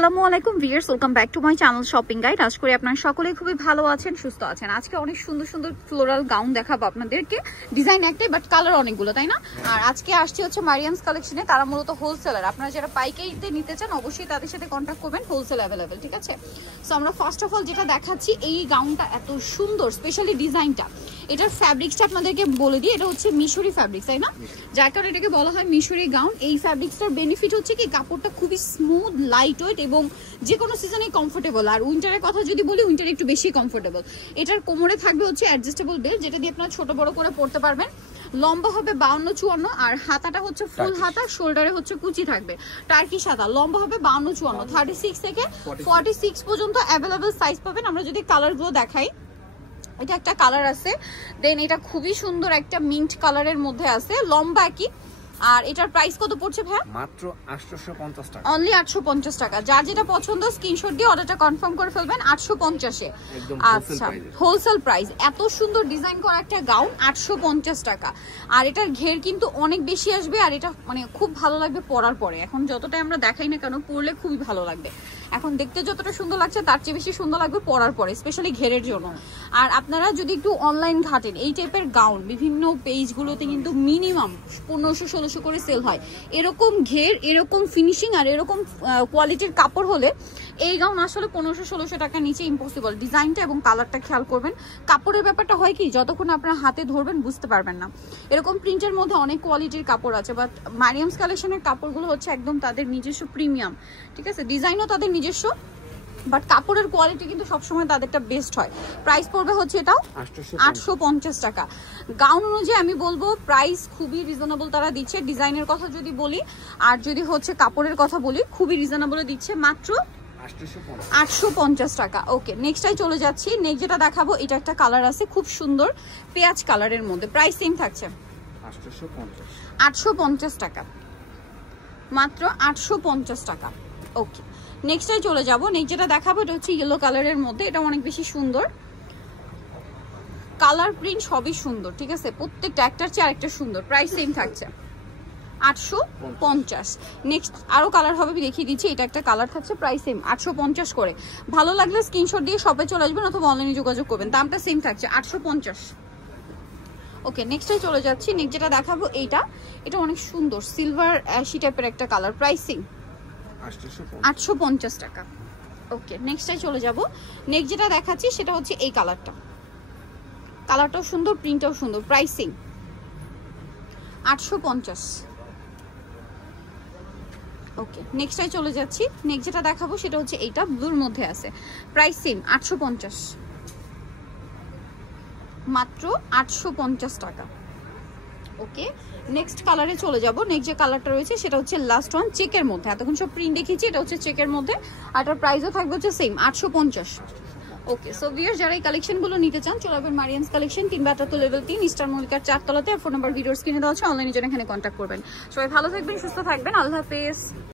আসসালামু আলাইকুম viewers, welcome back to my channel shopping guide. আশা করি আপনারা সকলেই খুবই ভালো আছেন, সুস্থ আছেন। আজকে অনেক সুন্দর সুন্দর ফ্লোরাল গাউন দেখাবো আপনাদেরকে। ডিজাইন একটাই বাট কালার অনেকগুলো, তাই না? আর আজকে আসছি হচ্ছে মারিয়ামস কালেকশনে। তারা মূলত হোলসেলার। আপনারা যারা পাইকারিতে নিতে চান অবশ্যই তাদের সাথে কন্ট্যাক্ট করবেন, হোলসেল অ্যাভেলেবেল, ঠিক আছে? সো আমরা ফার্স্ট অফ অল যেটা দেখাচ্ছি, এই গাউনটা এত সুন্দর, স্পেশালি ডিজাইনটা। এটার ফ্যাব্রিক্সটা আপনাদেরকে বলে দিই, এটা হচ্ছে মিশরি ফ্যাব্রিক্স, তাই না? যার কারণে এটাকে বলা হয় মিশরি গাউন। এই ফ্যাব্রিক্সটার বেনিফিট হচ্ছে কি, কাপড়টা খুবই স্মুথ, লাইট ওয়েট এবং যে কোনো সিজনে কমফোর্টেবল। আর উইন্টারের কথা যদি বলি, উইন্টারে একটু বেশি কমফোর্টেবল। এটার কোমরে থাকবে হচ্ছে অ্যাডজাস্টেবল বেল্ট, যেটা দিয়ে আপনারা ছোট বড় করে পড়তে পারবেন। লম্বা হবে 52-54, আর হাতাটা হচ্ছে ফুল হাতা, শোল্ডারে হচ্ছে কুচি থাকবে টার্কিশ হাতা। লম্বা হবে 52-54, 36 থেকে 46 পর্যন্ত অ্যাভেলেবেল সাইজ পাবেন। আমরা যদি কালারগুলো দেখাই, এটা একটা কালার আছে, দেন এটা খুবই সুন্দর একটা মিন্ট কালারের মধ্যে আছে, লম্বা কি। আর এটার প্রাইস কত পড়ছে ভাই? মাত্র 850 টাকা, অনলি 850 টাকা। যার যেটা পছন্দ স্ক্রিনশট দিয়ে অর্ডারটা কনফার্ম করে ফেলবেন 850 এ। আচ্ছা, হোলসেল প্রাইস। এত সুন্দর ডিজাইন করা একটা গাউন 850 টাকা। আর এটার ঘের কিন্তু অনেক বেশি আসবে, আর এটা মানে খুব ভালো লাগবে পরার পরে। এখন যতটা আমরা দেখাই না কেন, পরলে খুবই ভালো লাগবে। এখন দেখতে যতটা সুন্দর লাগছে তার চেয়ে বেশি সুন্দর লাগবে পরার পরে, স্পেশালি ঘেরের জন্য। আর আপনারা যদি একটু অনলাইন ঘাটেন, এই টাইপের গাউন বিভিন্ন পেজগুলোতে কিন্তু মিনিমাম 1500-1600 করে সেল হয়। এরকম ঘের, এরকম ফিনিশিং আর এরকম কোয়ালিটির কাপড় হলে এই গাউন আসলে 1500-1600 টাকার নিচে ইম্পসিবল। ডিজাইনটা এবং কালারটা খেয়াল করবেন। কাপড়ের ব্যাপারটা হয় কি, যতক্ষণ আপনার হাতে ধরবেন বুঝতে পারবেন না। এরকম প্রিন্টের মধ্যে অনেক কোয়ালিটির কাপড় আছে, বাট মারিয়ামস কালেকশনের কাপড়গুলো হচ্ছে একদম তাদের নিজস্ব প্রিমিয়াম, ঠিক আছে? ডিজাইনও তাদের নিজস্ব, বাট কাপড়ের কোয়ালিটি কিন্তু সবসময় তাদেরটা বেস্ট হয়। প্রাইস পড়বে হচ্ছে এটাও 850 টাকা। গাউন অনুযায়ী আমি বলবো প্রাইস খুবই রিজনেবল তারা দিচ্ছে। ডিজাইনের কথা যদি বলি আর যদি হচ্ছে কাপড়ের কথা বলি, খুবই রিজনেবল দিচ্ছে, মাত্র 850 টাকা। ওকে, নেক্সটটাই চলে যাচ্ছি। নেক্সট যেটা দেখাবো, এটা একটা কালার আছে খুব সুন্দর পেঁয়াজ কালারের মধ্যে। প্রাইস সেম থাকছে 850 টাকা, মাত্র 850 টাকা। ওকে, নেক্সটটাই চলে যাব। নেক্সট যেটা দেখাবো, এটা হচ্ছে ইয়েলো কালারের মধ্যে। এটা অনেক বেশি সুন্দর, কালার প্রিন্ট সবই সুন্দর, ঠিক আছে? প্রত্যেকটা একটার চেয়ে আরেকটা সুন্দর। প্রাইস সেম থাকছে 850। নেক্সট আরো কালার হবে, দেখিয়ে দিচ্ছি। এটা একটা কালার থাকছে, প্রাইস সেম 850 করে। ভালো লাগলে স্ক্রিনশট দিয়ে শপে চলে আসবেন অথবা অনলাইনে যোগাযোগ করবেন। দামটা সেম থাকছে 850। ওকে, নেক্সটে চলে যাচ্ছি। নেক্সট যেটা দেখাবো, এটা অনেক সুন্দর সিলভার অ্যাশি টাইপের একটা কালার। প্রাইসিং 850 টাকা। ওকে, নেক্সটে চলে যাব। নেক্সট যেটা দেখাচ্ছি সেটা হচ্ছে এই কালারটাও সুন্দর, প্রিন্টটাও সুন্দর। প্রাইসিং 850। ওকে, নেক্সটে চলে যাচ্ছি। নেক্সট যেটা দেখাবো সেটা হচ্ছে এইটা ব্লুর মধ্যে আছে। প্রাইস সেম 850, মাত্র 850 টাকা। ওকে, নেক্সট কালারে চলে যাব। নেক্সট যে কালারটা রয়েছে সেটা হচ্ছে লাস্ট ওয়ান, চেকের মধ্যে। এতক্ষণ সব প্রিন্ট দেখিয়েছি, এটা হচ্ছে চেকের মধ্যে। আর এটার প্রাইসও থাকবে হচ্ছে সেম 850। ওকে, সো ভিউয়ার্স যারা এই কালেকশনগুলো নিতে চান চলে আসবেন মারিয়ামস কালেকশন, 3 লেভেল 3 ইস্টার মল্লিকার 4 তলাতে। আর ফোন নাম্বার ভিডিওর স্ক্রিনে দেওয়া আছে, অনলাইনে জন্য এখানে কন্ট্যাক্ট করবেন। সবাই ভালো থাকবেন, সুস্থ থাকবেন, আল্লাহ হাফেজ।